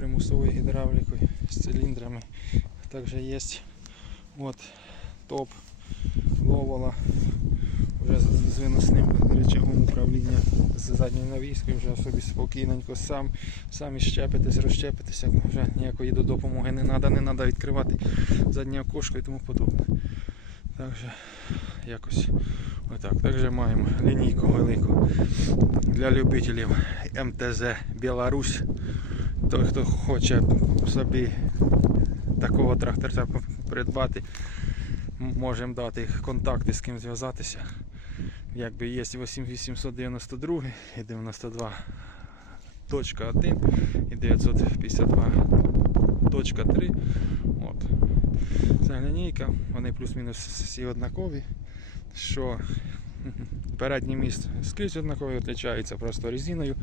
примусовою гідравлікою з циліндрами. Також є от топ ловола вже з виносним рычагом управління з задньою навіскою, вже собі спокійненько сам, самі щепитесь, розщепитеся, вже ніякої до допомоги не треба, не треба відкривати заднє окошко і тому подобне. Так що якось отак. Також маємо лінійку велику для любителів МТЗ Білорусь. Той, хто хоче собі такого тракторця придбати, можемо дати контакти, з ким зв'язатися. Якби є 8892 і 92.1 і 952.3. От. Це лінійка, вони плюс-мінус всі однакові. Що передній міст скрізь однаковий, відрізняється просто резиною.